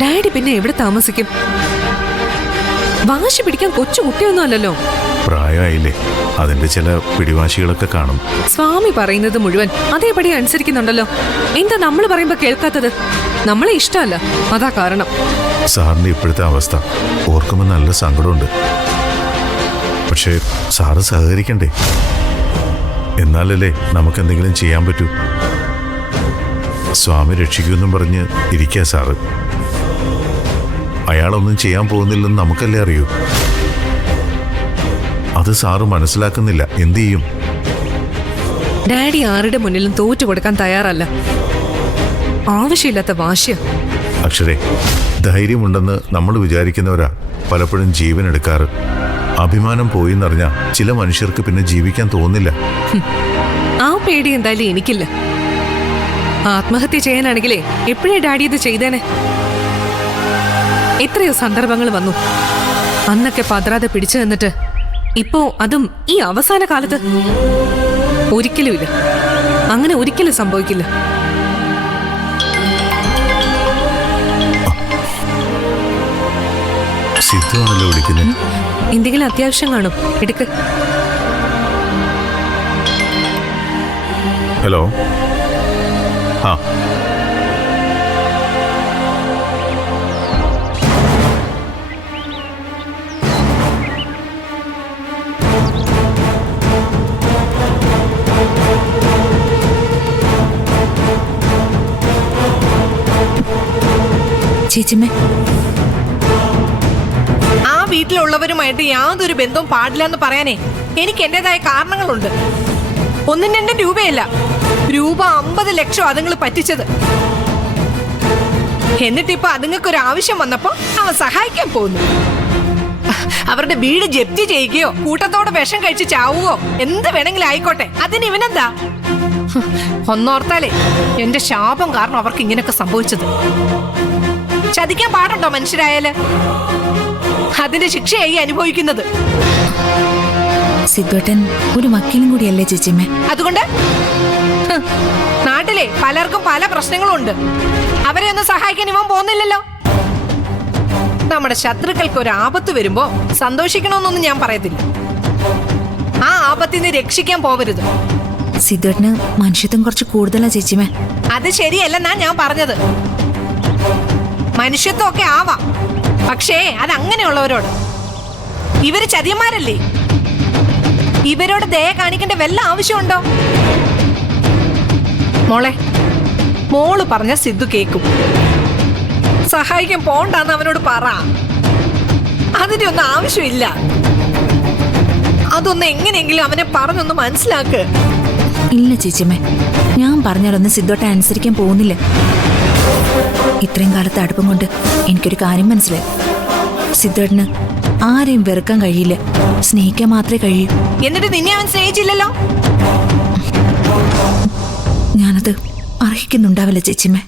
Daddy പിന്നെ എവിടെ താമസിക്കും? വാശി പിടിക്കാൻ കൊച്ചു കുട്ടിയൊന്നും അല്ലല്ലോ. പ്രായമായില്ലേ, അതിന്റെ ചില പിടിവാശികളൊക്കെ കാണും. സ്വാമി പറയുന്നത് മുഴുവൻ അതേപടി അനുസരിക്കുന്നുണ്ടല്ലോ. എന്താ നമ്മൾ പറയുമ്പോ കേൾക്കാത്തത്? നമ്മളെ ഇഷ്ടമല്ല, അതാ കാരണം. സാറിന്റെ ഇപ്പോഴത്തെ അവസ്ഥ ഓർക്കുമ്പോൾ നല്ല സങ്കടമുണ്ട്. പക്ഷേ സാറ് സഹകരിക്കണ്ടേ? എന്നാലല്ലേ നമുക്കെന്തെങ്കിലും ചെയ്യാൻ പറ്റൂ. സ്വാമി രക്ഷിക്കുമെന്നും പറഞ്ഞ് ഇരിക്കുക സാറ്. അയാളൊന്നും ചെയ്യാൻ പോകുന്നില്ലെന്ന് നമുക്കല്ലേ അറിയൂ. അത് സാറ് മനസ്സിലാക്കുന്നില്ല. എന്തു ചെയ്യും? ഡാഡി ആരുടെ മുന്നിലും തോറ്റു കൊടുക്കാൻ തയ്യാറല്ല. ആവശ്യമില്ലാത്ത വാശിയ. അക്ഷരേ, ധൈര്യമുണ്ടെന്ന് നമ്മൾ വിചാരിക്കുന്നവരാ പലപ്പോഴും ജീവൻ എടുക്കാറ്. അഭിമാനം പോയിന്നറിഞ്ഞാൽ ചില മനുഷ്യർക്ക് പിന്നെ ജീവിക്കാൻ തോന്നില്ല. ആ പേടി എന്തായാലും എനിക്കില്ല. ആത്മഹത്യ ചെയ്യാനാണെങ്കിലേ എപ്പോഴേ ഡാഡി ഇത് ചെയ്തേനെ. എത്രയോ സന്ദർഭങ്ങൾ വന്നു. അന്നൊക്കെ പതറാതെ പിടിച്ചു നിന്നിട്ട് ഇപ്പോ അതും ഈ അവസാന കാലത്ത് ഒരിക്കലുമില്ല. അങ്ങനെ ഒരിക്കലും സംഭവിക്കില്ല. സിദ്ധുവാണല്ലോ വിളിക്കുന്നത്. എന്തെങ്കിലും അത്യാവശ്യം കാണും, എടുക്ക്. ഹലോ. ആ, ചേച്ചിമ്മേ, ആ വീട്ടിലുള്ളവരുമായിട്ട് യാതൊരു ബന്ധവും പാടില്ലെന്ന് പറയാനേ എനിക്ക് എന്റേതായ കാരണങ്ങളുണ്ട്. 1-2 രൂപയല്ല, രൂപ 50 ലക്ഷം അതുങ്ങൾ പറ്റിച്ചത്. എന്നിട്ടിപ്പോ അതുങ്ങൾക്കൊരു ആവശ്യം വന്നപ്പോ അവൻ സഹായിക്കാൻ പോകുന്നു. അവരുടെ വീട് ജപ്തി ചെയ്യുകയോ കൂട്ടത്തോടെ വിഷം കഴിച്ച് ചാവുകയോ എന്ത് വേണമെങ്കിലും ആയിക്കോട്ടെ, അതിന് ഇവനെന്താ? ഒന്നോർത്താലേ എന്റെ ശാപം കാരണം അവർക്ക് ഇങ്ങനെയൊക്കെ സംഭവിച്ചത്. ചതിക്കാൻ പാടുണ്ടോ മനുഷ്യരായാല്? അതിന്റെ ശിക്ഷയായി അനുഭവിക്കുന്നത്. സിദ്ധുവേട്ടൻ ഒരു വക്കീലും കൂടിയല്ലേ ചേച്ചിമ്മേ? അതുകൊണ്ട് നാട്ടിലെ പലർക്കും പല പ്രശ്നങ്ങളും ഉണ്ട്. അവരെ ഒന്നും സഹായിക്കാൻ ഇവൻ പോകുന്നില്ലല്ലോ. നമ്മുടെ ശത്രുക്കൾക്ക് ഒരു ആപത്ത് വരുമ്പോ സന്തോഷിക്കണമെന്നൊന്നും ഞാൻ പറയത്തില്ല. ആ ആപത്തിന്ന് രക്ഷിക്കാൻ പോവരുത്. സിദ്ധുവേട്ടന് മനുഷ്യത്വം കുറച്ച് കൂടുതലാ ചേച്ചിമ്മേ. അത് ശരിയല്ലെന്നാ ഞാൻ പറഞ്ഞത്. മനുഷ്യത്വമൊക്കെ ആവാം, പക്ഷേ അത് അങ്ങനെയുള്ളവരോട്. ഇവര് ചതിയന്മാരല്ലേ? ഇവരോട് ദയ കാണിക്കേണ്ട വല്ല ആവശ്യമുണ്ടോ? മോളെ, മോള് പറഞ്ഞ സിദ്ധു കേക്കും. സഹായിക്കാൻ പോണ്ടെന്ന് അവനോട് പറ. അതിന്റെ ഒന്നും ആവശ്യമില്ല. അതൊന്ന് എങ്ങനെയെങ്കിലും അവനെ പറഞ്ഞൊന്ന് മനസ്സിലാക്ക്. ഇല്ല ചേച്ചിമ്മേ, ഞാൻ പറഞ്ഞാലൊന്നും സിദ്ധുവേട്ടൻ അനുസരിക്കാൻ പോകുന്നില്ല. ഇത്രയും കാലത്തെ അടുപ്പം കൊണ്ട് എനിക്കൊരു കാര്യം മനസ്സിലായി. സിദ്ധുവേട്ടന് ആരെയും വെറുക്കാൻ കഴിയില്ല, സ്നേഹിക്കാൻ മാത്രമേ കഴിയൂ. എന്നിട്ട് നിന്നെ അവൻ സ്നേഹിച്ചില്ലല്ലോ. ഞാനത് അർഹിക്കുന്നുണ്ടാവില്ല ചേച്ചിമ്മേ.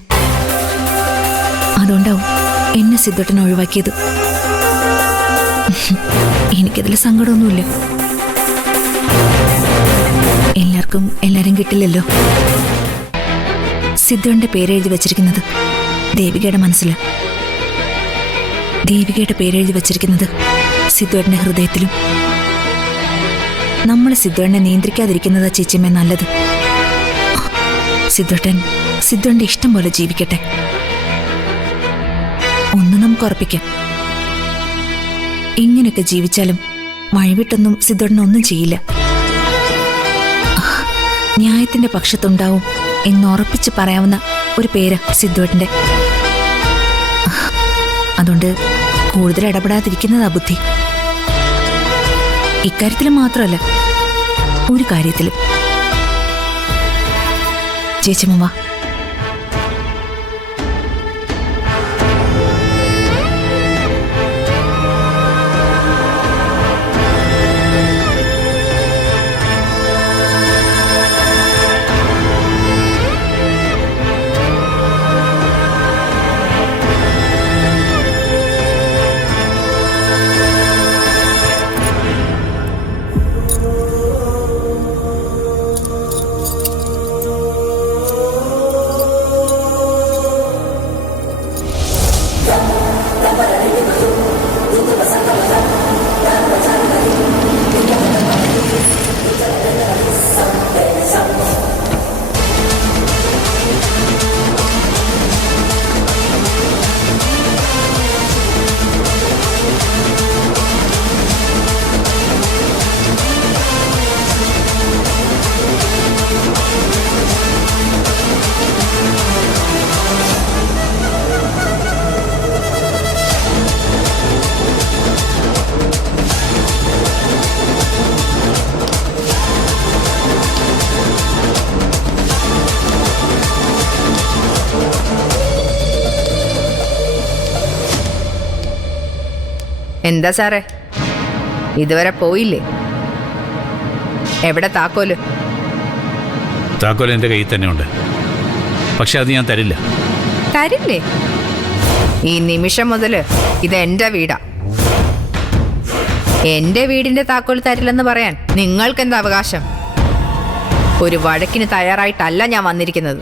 അതുകൊണ്ടാവും എന്നെ സിദ്ധുവേട്ടൻ ഒഴിവാക്കിയത്. എനിക്കതിൽ സങ്കടമൊന്നുമില്ല. എല്ലാവർക്കും എല്ലാരും കിട്ടില്ലല്ലോ. സിദ്ധുവിന്റെ പേരെഴുതി വച്ചിരിക്കുന്നത് ദേവികയുടെ മനസ്സില്, ദേവികയുടെ പേരെഴുതി വച്ചിരിക്കുന്നത് സിദ്ധുവേട്ടന്റെ ഹൃദയത്തിലും. നമ്മൾ സിദ്ധുവേട്ടനെ നിയന്ത്രിക്കാതിരിക്കുന്നതാ ചേച്ചിയമ്മ നല്ലത്. സിദ്ധുവേട്ടന്റെ ഇഷ്ടം പോലെ ജീവിക്കട്ടെ. ഒന്ന് നമുക്ക് ഉറപ്പിക്കാം, ഇങ്ങനെയൊക്കെ ജീവിച്ചാലും വഴിവിട്ടൊന്നും സിദ്ധുവേട്ടനൊന്നും ചെയ്യില്ല. ന്യായത്തിന്റെ പക്ഷത്തുണ്ടാവും എന്നുറപ്പിച്ച് പറയാവുന്ന ഒരു പേര് സിദ്ധുവേട്ടന്റെ. അതുകൊണ്ട് കൂടുതൽ ഇടപെടാതിരിക്കുന്നതാ ബുദ്ധി. ഇക്കാര്യത്തിലും മാത്രമല്ല, ഒരു കാര്യത്തിലും. ചേച്ചിമ്മ എന്താ സാറേ, ഇതുവരെ പോയില്ലേ? എവിടെ താക്കോല്? താക്കോൽ എൻ്റെ കയ്യിൽ തന്നെ ഉണ്ട്, പക്ഷെ അത് ഞാൻ തരില്ല. തരില്ലേ? ഈ നിമിഷം മുതൽ ഇത് എന്റെ വീടാ. എന്റെ വീടിന്റെ താക്കോൽ തരില്ലെന്ന് പറയാൻ നിങ്ങൾക്ക് എന്താ അവകാശം? ഒരു വഴക്കിന് തയ്യാറായിട്ടല്ല ഞാൻ വന്നിരിക്കുന്നത്.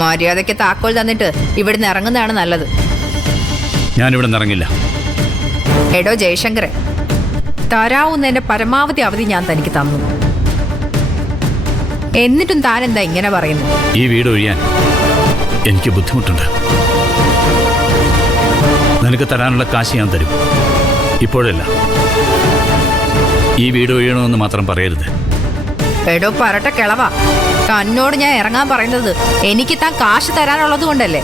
മര്യാദയ്ക്ക് താക്കോൽ തന്നിട്ട് ഇവിടുന്ന് ഇറങ്ങുന്നതാണ് നല്ലത്. ഞാനിവിടെ നിന്ന് ഇറങ്ങില്ല. എടോ ജയശങ്കറെ, തരാവുന്നതിന്റെ പരമാവധി അവധി ഞാൻ തനിക്ക് തന്നു. എന്നിട്ടും താൻ എന്താ ഇങ്ങനെ പറയുന്നു? ഈ വീട് ഒഴിയാൻ എനിക്ക് ബുദ്ധിമുട്ടുണ്ട്. നിനക്ക് തരാനുള്ള കാശ് ഞാൻ തരും, ഇപ്പോഴല്ല. ഈ വീട് ഒഴിയണമെന്ന് മാത്രം പറയരുത്. എടോ പറട്ട കിളവാ, തന്നോട് ഞാൻ ഇറങ്ങാൻ പറയുന്നത് എനിക്ക് താൻ കാശ് തരാനുള്ളത് കൊണ്ടല്ലേ?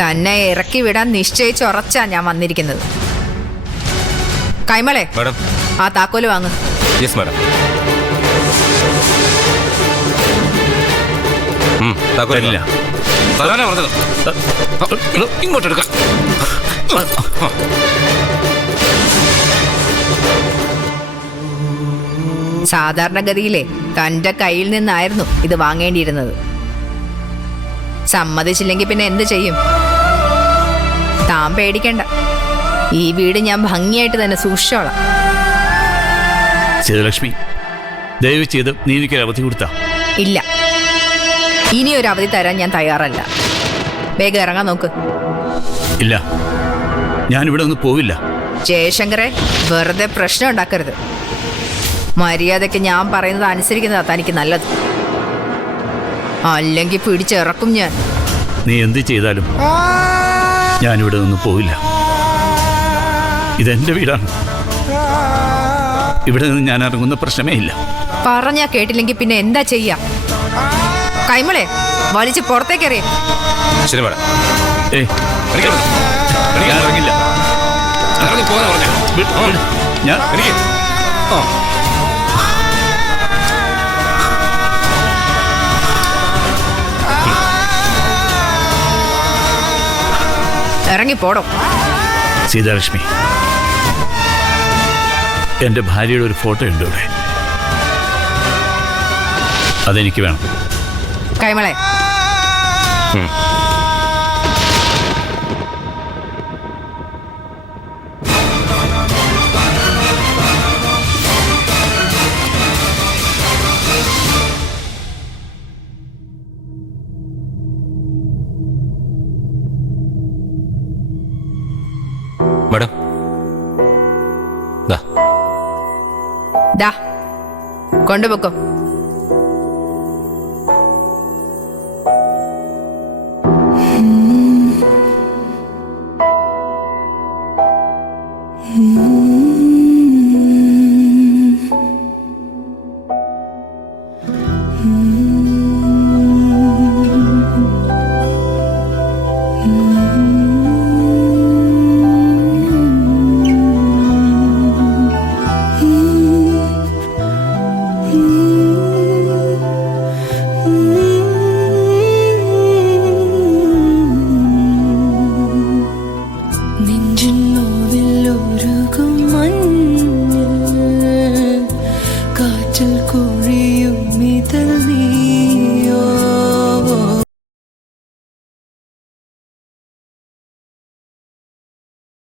തന്നെ ഇറക്കി വിടാൻ നിശ്ചയിച്ചുറച്ചാ ഞാൻ വന്നിരിക്കുന്നത്. കൈമളെ, മാഡം. ആ താക്കോല് വാങ്ങ്. Yes madam. തരില്ല. തരാനാ പറഞ്ഞത്. ഇങ്ങോട്ട് എടുക്കാം. സാധാരണഗതിയിലെ തന്റെ കയ്യിൽ നിന്നായിരുന്നു ഇത് വാങ്ങേണ്ടിയിരുന്നത്. സമ്മതിച്ചില്ലെങ്കിൽ പിന്നെ എന്ത് ചെയ്യും? താൻ പേടിക്കണ്ട, ഈ വീട് ഞാൻ ഭംഗിയായിട്ട് തന്നെ സൂക്ഷിച്ചോളാം. സീതലക്ഷ്മി, ദയവ് ചെയ്ത് നീ എനിക്കൊരു അവധി കൊടുത്താ. ഇല്ല, ഇനിയൊരു അവധി തരാൻ ഞാൻ തയ്യാറല്ല. വേഗം ഇറങ്ങാൻ നോക്ക്. ഇല്ല, ഞാനിവിടെ ഒന്ന് പോവില്ല. ജയശങ്കറെ, വെറുതെ പ്രശ്നം ഉണ്ടാക്കരുത്. മര്യാദയ്ക്ക് ഞാൻ പറയുന്നത് അനുസരിക്കുന്നതാ തനിക്ക് നല്ലത്. അല്ലെങ്കിൽ പിടിച്ചിറക്കും ഞാൻ. നീ എന്ത് ചെയ്താലും ഞാനിവിടെ നിന്ന് പോവില്ല. ഇതെന്റെ വീടാണ്. ഇവിടെ നിന്ന് ഞാൻ ഇറങ്ങുന്ന പ്രശ്നമേ ഇല്ല. പറഞ്ഞാ കേട്ടില്ലെങ്കിൽ പിന്നെ എന്താ ചെയ്യാ? കൈമളെ, വലിച്ച് പുറത്തേക്കറിയേ. ശരി മാഡം. ഏയ്, ഞാൻ ഇറങ്ങില്ല. ഇറങ്ങി പോകാനാ പറഞ്ഞേ. ഞാൻ എനിക്ക് ഇറങ്ങി പോടോ. സീതാലക്ഷ്മി, എൻ്റെ ഭാര്യയുടെ ഒരു ഫോട്ടോ ഉണ്ട് ഇവിടെ. അതെനിക്ക് വേണം. കൈമളെ, മാഡം. ദാ കൊണ്ടുപോക്കോ. Mm-hmm.